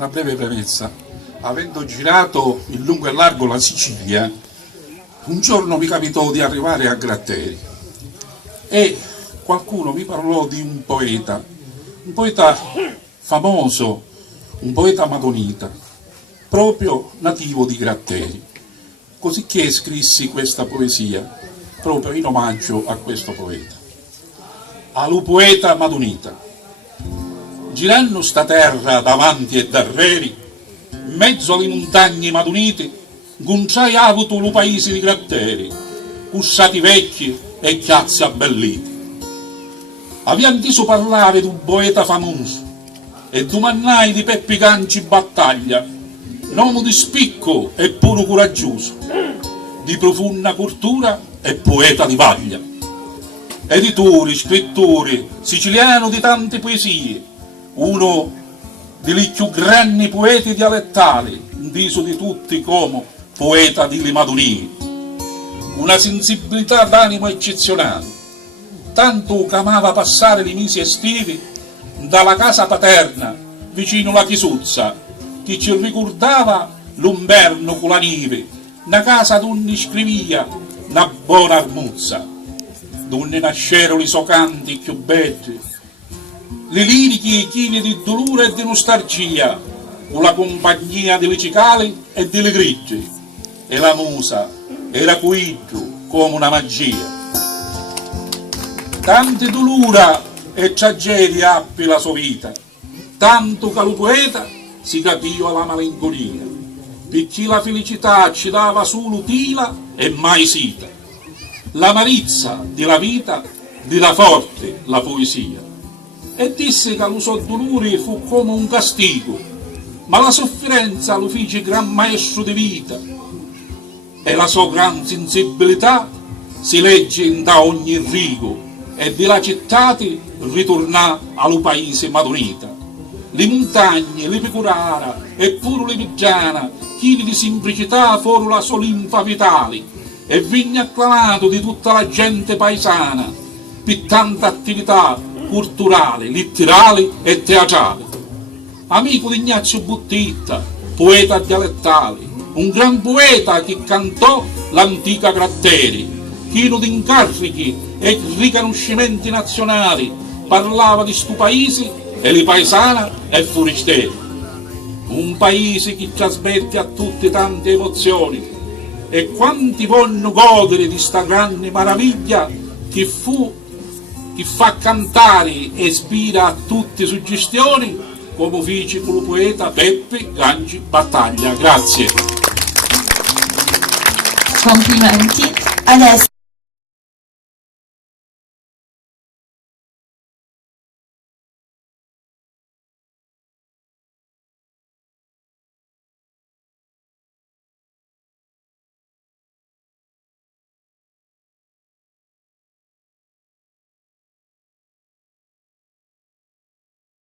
una breve premessa. Avendo girato in lungo e largo la Sicilia, un giorno mi capitò di arrivare a Gratteri e qualcuno mi parlò di un poeta famoso, un poeta magonita, proprio nativo di Gratteri. Cosicché scrissi questa poesia, proprio in omaggio a questo poeta. Allo poeta madonita. Girando sta terra davanti e darreri, in mezzo alle montagne madonite, gunciai avuto lo paese di Gratteri, cusciati vecchi e chiazzi abbelliti. Avean diso parlare d'un poeta famoso e domannai di Peppi Canci battaglia, uomo di spicco e puro coraggioso, di profonda cultura e poeta di vaglia. Editore, scrittore, siciliano di tante poesie, uno dei più grandi poeti dialettali, indiso di tutti come poeta di Madonie. Una sensibilità d'animo eccezionale, tanto che amava passare i mesi estivi dalla casa paterna vicino alla Chisuzza, che ci ricordava l'umberno con la neve, una casa donde scrivia una buona armuzza, donde nascero i suoi canti più belli, le liriche chine di dolore e di nostalgia, con la compagnia delle cicale e delle griglie, e la musa era quiddo come una magia. Tante dolura e tragedia appi la sua vita, tanto che lo poeta si capiva alla malinconia, perché la felicità ci dava solo tila e mai sita. L'amarizza della vita dirà forte la poesia, e disse che lo suo dolore fu come un castigo, ma la sofferenza lo fece gran maestro di vita, e la sua gran sensibilità si legge in da ogni rigo, e della città ritornà allo paese madonita. Le montagne, le pecorara e pure le pigiana, chini di semplicità furono la sua linfa vitale, e venne acclamato di tutta la gente paesana per tanta attività culturale, letterale e teatrale. Amico di Ignazio Buttetta, poeta dialettale, un gran poeta che cantò l'antica Gratteri, pieno di incarichi e riconoscimenti nazionali, parlava di stu paese e le paesana e forestieri. Un paese che trasmette a tutti tante emozioni, e quanti vogliono godere di sta grande meraviglia che fa cantare e ispira a tutte suggestioni, come fece con il poeta Peppi Canci Battaglia. Grazie. Complimenti. Adesso